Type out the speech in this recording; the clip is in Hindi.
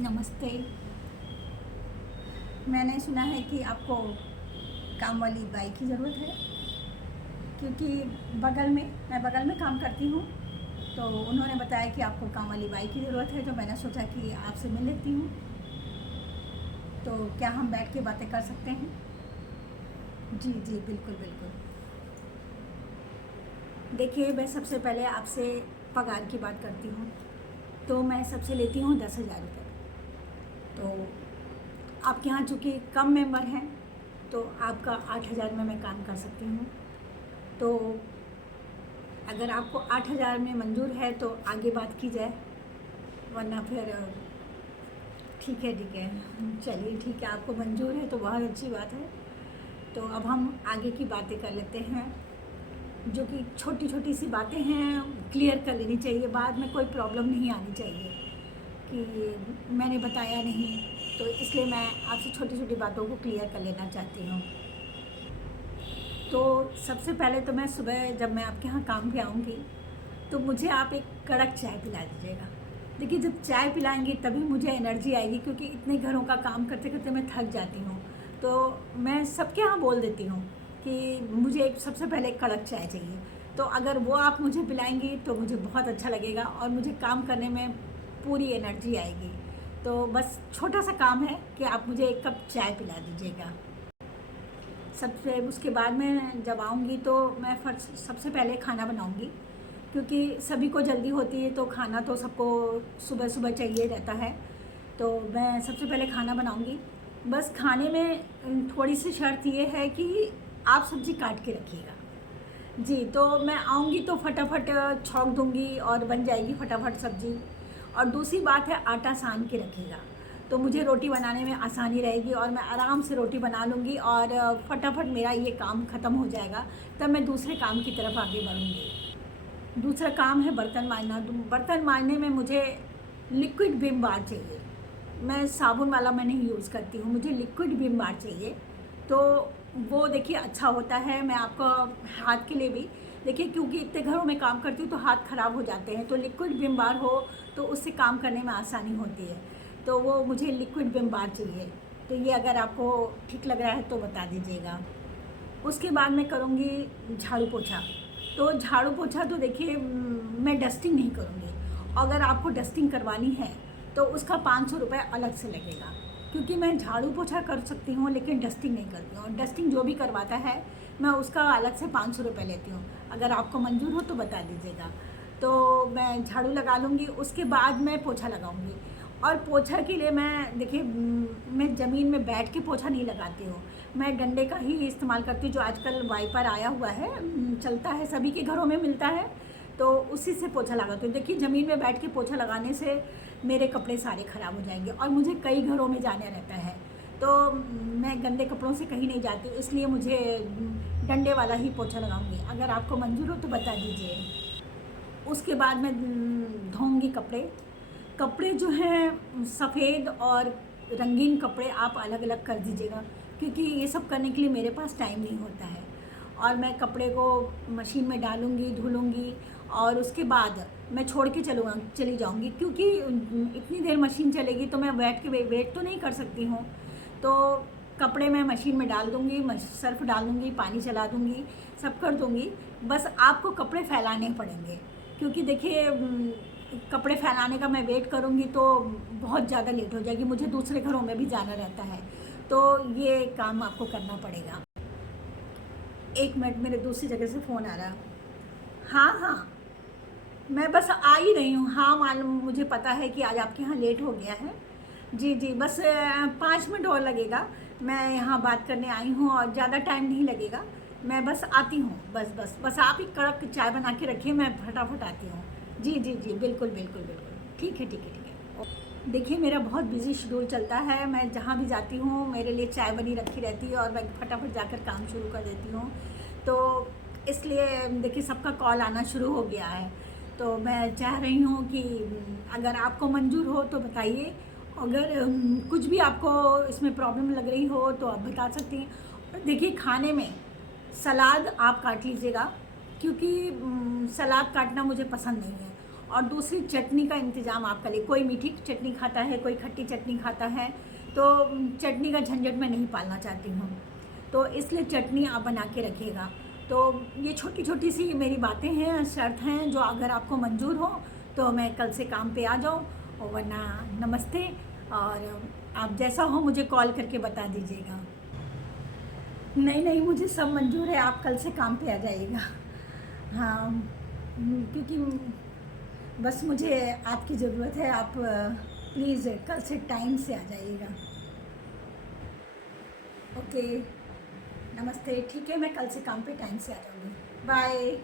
नमस्ते। मैंने सुना है कि आपको काम वाली बाई की ज़रूरत है, क्योंकि मैं बगल में काम करती हूँ। तो उन्होंने बताया कि आपको काम वाली बाई की ज़रूरत है, तो मैंने सोचा कि आपसे मिल लेती हूँ। तो क्या हम बैठ के बातें कर सकते हैं? जी जी, बिल्कुल बिल्कुल। देखिए, मैं सबसे पहले आपसे पगार की बात करती हूँ। तो मैं सबसे लेती हूँ 10,000 रुपये। तो आपके यहाँ चूँकि कम मेंबर हैं, तो आपका 8,000 में मैं काम कर सकती हूँ। तो अगर आपको 8,000 में मंजूर है तो आगे बात की जाए, वरना फिर ठीक है, चलिए ठीक है, आपको मंजूर है तो बहुत अच्छी बात है। तो अब हम आगे की बातें कर लेते हैं, जो कि छोटी छोटी सी बातें हैं, क्लियर कर लेनी चाहिए। बाद में कोई प्रॉब्लम नहीं आनी चाहिए कि मैंने बताया नहीं, तो इसलिए मैं आपसे छोटी छोटी बातों को क्लियर कर लेना चाहती हूँ। तो सबसे पहले तो मैं सुबह जब मैं आपके यहाँ काम पे आऊँगी, तो मुझे आप एक कड़क चाय पिला दीजिएगा। देखिए, जब चाय पिलाएंगी तभी मुझे एनर्जी आएगी, क्योंकि इतने घरों का काम करते करते मैं थक जाती हूँ। तो मैं सबके यहाँ बोल देती हूँ कि मुझे एक सबसे पहले एक कड़क चाय चाहिए। तो अगर वो आप मुझे पिलाएंगी तो मुझे बहुत अच्छा लगेगा और मुझे काम करने में पूरी एनर्जी आएगी। तो बस छोटा सा काम है कि आप मुझे एक कप चाय पिला दीजिएगा। सबसे उसके बाद में जब आऊँगी तो मैं फर्स्ट सबसे पहले खाना बनाऊँगी, क्योंकि सभी को जल्दी होती है, तो खाना तो सबको सुबह सुबह चाहिए रहता है। तो मैं सबसे पहले खाना बनाऊँगी। बस खाने में थोड़ी सी शर्त ये है कि आप सब्ज़ी काट के रखिएगा। जी, तो मैं आऊँगी तो फटाफट छौंक दूँगी और बन जाएगी फटाफट सब्ज़ी। और दूसरी बात है, आटा सान के रखिएगा, तो मुझे रोटी बनाने में आसानी रहेगी और मैं आराम से रोटी बना लूँगी और फटाफट मेरा ये काम ख़त्म हो जाएगा। तब मैं दूसरे काम की तरफ आगे बढ़ूँगी। दूसरा काम है बर्तन मांजना। बर्तन मांजने में मुझे लिक्विड विम बार चाहिए। मैं साबुन वाला मैं नहीं यूज़ करती हूँ, मुझे लिक्विड विम बार चाहिए। तो वो देखिए अच्छा होता है। मैं आपको हाथ के लिए भी देखिए, क्योंकि इतने घरों में काम करती हूँ तो हाथ ख़राब हो जाते हैं, तो लिक्विड विम बार हो तो उससे काम करने में आसानी होती है। तो वो मुझे लिक्विड विम बार चाहिए। तो ये अगर आपको ठीक लग रहा है तो बता दीजिएगा। उसके बाद मैं करूँगी झाड़ू पोछा। तो झाड़ू पोछा तो देखिए, मैं डस्टिंग नहीं करूँगी। अगर आपको डस्टिंग करवानी है तो उसका 500 रुपये अलग से लगेगा, क्योंकि मैं झाड़ू पोछा कर सकती हूँ लेकिन डस्टिंग नहीं करती हूँ। और डस्टिंग जो भी करवाता है मैं उसका अलग से 500 रुपये लेती हूँ। अगर आपको मंजूर हो तो बता दीजिएगा। तो मैं झाड़ू लगा लूँगी, उसके बाद मैं पोछा लगाऊँगी। और पोछा के लिए मैं देखिए, मैं ज़मीन में बैठ के पोछा नहीं लगाती हूँ। मैं डंडे का ही इस्तेमाल करती हूँ, जो आजकल वाइपर आया हुआ है, चलता है, सभी के घरों में मिलता है, तो उसी से पोछा लगाती हूँ। देखिए, ज़मीन में बैठ के पोछा लगाने से मेरे कपड़े सारे ख़राब हो जाएंगे और मुझे कई घरों में जाना रहता है, तो मैं गंदे कपड़ों से कहीं नहीं जाती, इसलिए मुझे डंडे वाला ही पोछा लगाऊंगी। अगर आपको मंजूर हो तो बता दीजिए। उसके बाद मैं धोऊंगी कपड़े। कपड़े जो हैं सफ़ेद और रंगीन कपड़े आप अलग अलग कर दीजिएगा, क्योंकि ये सब करने के लिए मेरे पास टाइम नहीं होता है। और मैं कपड़े को मशीन में डालूंगी, धुलूंगी और उसके बाद मैं छोड़ के चली जाऊंगी, क्योंकि इतनी देर मशीन चलेगी तो मैं बैठ के वेट तो नहीं कर सकती हूँ। तो कपड़े मैं मशीन में डाल दूँगी, सर्फ डाल दूँगी, पानी चला दूँगी, सब कर दूँगी। बस आपको कपड़े फैलाने पड़ेंगे, क्योंकि देखिए, कपड़े फैलाने का मैं वेट करूँगी तो बहुत ज़्यादा लेट हो जाएगी, मुझे दूसरे घरों में भी जाना रहता है, तो ये काम आपको करना पड़ेगा। एक मिनट, मेरे दूसरी जगह से फ़ोन आ रहा। हाँ हाँ, मैं बस आ ही रही हूँ। हाँ, मालूम, मुझे पता है कि आज आपके यहाँ लेट हो गया है। जी जी, बस 5 मिनट और लगेगा। मैं यहाँ बात करने आई हूँ और ज़्यादा टाइम नहीं लगेगा। मैं बस आती हूँ, बस आप ही कड़क चाय बना के रखिए, मैं फटाफट आती हूँ। जी जी जी, बिल्कुल बिल्कुल बिल्कुल, ठीक है ठीक है ठीक है। देखिए, मेरा बहुत बिजी शेड्यूल चलता है, मैं जहाँ भी जाती हूँ मेरे लिए चाय बनी रखी रहती है और मैं फटाफट जाकर काम शुरू कर देती हूँ। तो इसलिए देखिए, सबका कॉल आना शुरू हो गया है। तो मैं चाह रही हूँ कि अगर आपको मंजूर हो तो बताइए। अगर कुछ भी आपको इसमें प्रॉब्लम लग रही हो तो आप बता सकती हैं। और देखिए, खाने में सलाद आप काट लीजिएगा, क्योंकि सलाद काटना मुझे पसंद नहीं है। और दूसरी चटनी का इंतज़ाम आप कर लिए। कोई मीठी चटनी खाता है, कोई खट्टी चटनी खाता है, तो चटनी का झंझट मैं नहीं पालना चाहती हूँ, तो इसलिए चटनी आप बना के रखिएगा। तो ये छोटी छोटी सी मेरी बातें हैं, शर्त हैं, जो अगर आपको मंजूर हो तो मैं कल से काम पे आ जाऊँ, और वरना नमस्ते। और आप जैसा हो मुझे कॉल करके बता दीजिएगा। नहीं नहीं, मुझे सब मंजूर है, आप कल से काम पे आ जाइएगा। हाँ, क्योंकि बस मुझे आपकी ज़रूरत है, आप प्लीज़ कल से टाइम से आ जाइएगा। ओके, नमस्ते, ठीक है, मैं कल से काम पे टाइम से आ जाऊँगी। बाय।